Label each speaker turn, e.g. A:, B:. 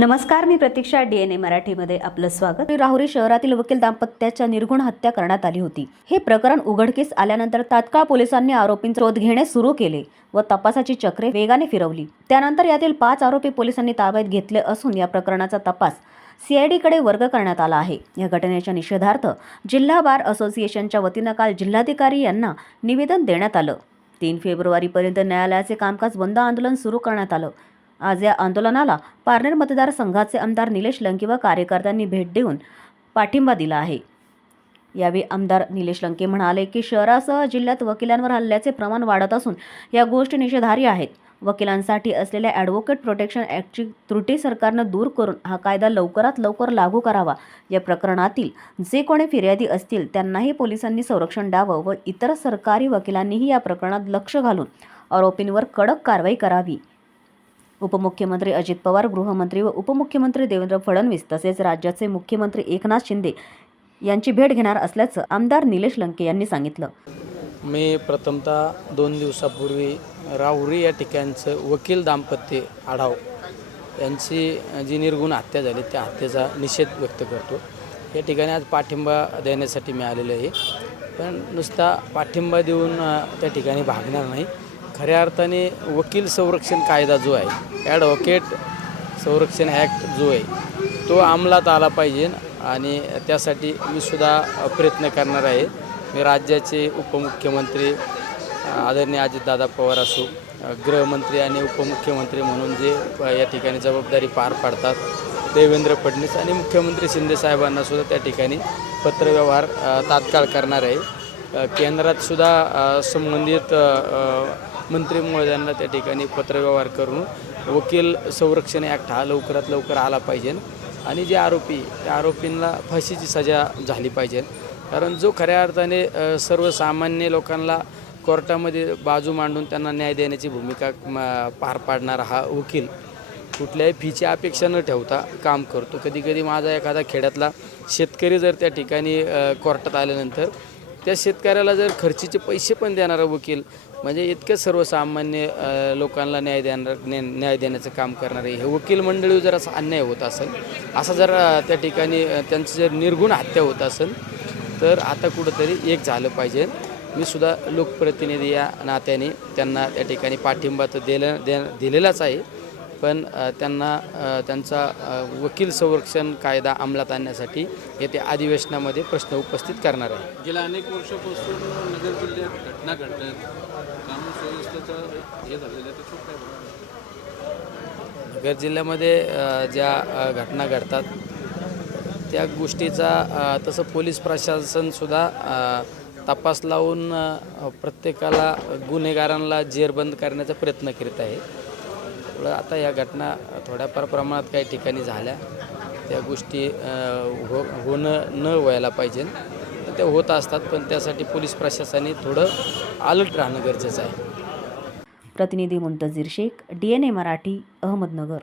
A: नमस्कार मी प्रतीक्षा D N ए मराठीमध्ये आपलं स्वागत. राहुरी शहरातील वकील दाम्पत्याच्या निर्गुण हत्या करण्यात आली होती. हे प्रकरण उघडकीस आल्यानंतर तात्काळ पोलिसांनी आरोपींचा शोध घेणे सुरू केले व तपासाची चक्रे वेगाने फिरवली. त्यानंतर यातील पाच आरोपी पोलिसांनी ताब्यात घेतले असून या प्रकरणाचा तपास सीआयडीकडे वर्ग करण्यात आला आहे. या घटनेच्या निषेधार्थ जिल्हा बार असोसिएशनच्या वतीनं काल जिल्हाधिकारी यांना निवेदन देण्यात आलं. तीन फेब्रुवारीपर्यंत न्यायालयाचे कामकाज बंद आंदोलन सुरू करण्यात आलं. आज या आंदोलनाला पारनेर मतदारसंघाचे आमदार निलेश लंके व कार्यकर्त्यांनी भेट देऊन पाठिंबा दिला आहे. यावेळी आमदार निलेश लंके म्हणाले की शहरासह जिल्ह्यात वकिलांवर हल्ल्याचे प्रमाण वाढत असून या गोष्टी निषेधार्य आहेत. वकिलांसाठी असलेल्या ॲडव्होकेट प्रोटेक्शन ॲक्टची त्रुटी सरकारनं दूर करून हा कायदा लवकरात लवकर लागू करावा. या प्रकरणातील जे कोणी फिर्यादी असतील त्यांनाही पोलिसांनी संरक्षण द्यावं व इतर सरकारी वकिलांनीही या प्रकरणात लक्ष घालून आरोपींवर कडक कारवाई करावी. उपमुख्यमंत्री अजित पवार गृहमंत्री व उपमुख्यमंत्री देवेंद्र फडणवीस तसेच राज्याचे मुख्यमंत्री एकनाथ शिंदे यांची भेट घेणार असल्याचं आमदार निलेश लंके यांनी सांगितलं.
B: मी प्रथमतः दोन दिवसापूर्वी राहुरी या ठिकाणचं वकील दाम्पत्य आढाव यांची जी निर्गुण हत्या झाली त्या हत्येचा निषेध व्यक्त करतो. या ठिकाणी आज पाठिंबा देण्यासाठी मी आलेलो आहे. पण नुसता पाठिंबा देऊन त्या ठिकाणी भागणार नाही. खऱ्या अर्थाने वकील संरक्षण कायदा जो आहे ॲडव्होकेट संरक्षण ॲक्ट जो आहे तो अंमलात आला पाहिजे आणि त्यासाठी मी सुद्धा प्रयत्न करणार आहे. मी राज्याचे उपमुख्यमंत्री आदरणीय अजितदादा पवार असो गृहमंत्री आणि उपमुख्यमंत्री म्हणून जे या ठिकाणी जबाबदारी पार पाडतात देवेंद्र फडणवीस आणि मुख्यमंत्री शिंदेसाहेबांना सुद्धा त्या ठिकाणी पत्रव्यवहार तात्काळ करणार आहे. केंद्रातसुद्धा केंद्रात सुद्धा संबंधित मंत्री महोदयांना त्या ठिकाणी पत्रव्यवहार करून वकील संरक्षण ॲक्ट हा लवकरात लवकर आला पाहिजे. आणि जे आरोपी त्या आरोपींना फाशीची सजा झाली पाहिजे. कारण जो खऱ्या अर्थाने सर्वसामान्य लोकांना कोर्टामध्ये बाजू मांडून त्यांना न्याय देण्याची भूमिका पार पाडणारा हा वकील कुठल्याही फीची अपेक्षा न ठेवता काम करतो. कधी कधी माझा एखादा खेड्यातला शेतकरी जर त्या ठिकाणी कोर्टात आल्यानंतर त्या शेतकऱ्याला जर खर्चीचे पैसे पण देणारा वकील म्हणजे इतक्या सर्वसामान्य लोकांना न्याय देणार न्याय न्याय देण्याचं काम करणारे हे वकील मंडळी जर असा अन्याय होत असेल असा जर त्या ठिकाणी त्यांचं त्यांची जर निर्गुण हत्या होत असेल तर आता कुठंतरी एक झालं पाहिजे. मी सुद्धा लोकप्रतिनिधी या नात्याने त्यांना त्या ठिकाणी पाठिंबा तर दिलं दे दिलेलाच आहे. पण त्यांना त्यांचा वकील संरक्षण कायदा अंमलात आणण्यासाठी येत्या अधिवेशनामध्ये प्रश्न उपस्थित करणार आहे.
C: गेल्या अनेक वर्षापासून नगर जिल्ह्यात घटना घडत आहेत?
B: नगर जिल्ह्यामध्ये ज्या घटना घडतात त्या गोष्टीचा तसं पोलीस प्रशासनसुद्धा तपास लावून प्रत्येकाला गुन्हेगारांना जेरबंद करण्याचा प्रयत्न करीत आहे. त्यामुळं आता या घटना थोड्याफार प्रमाणात काही ठिकाणी झाल्या. त्या गोष्टी हो होणं न व्हायला पाहिजे. त्या होत असतात पण त्यासाठी पोलीस प्रशासनाने थोडं अलर्ट राहणं गरजेचं आहे.
A: प्रतिनिधी Muntazir Shaikh D N A Marathi Ahmednagar.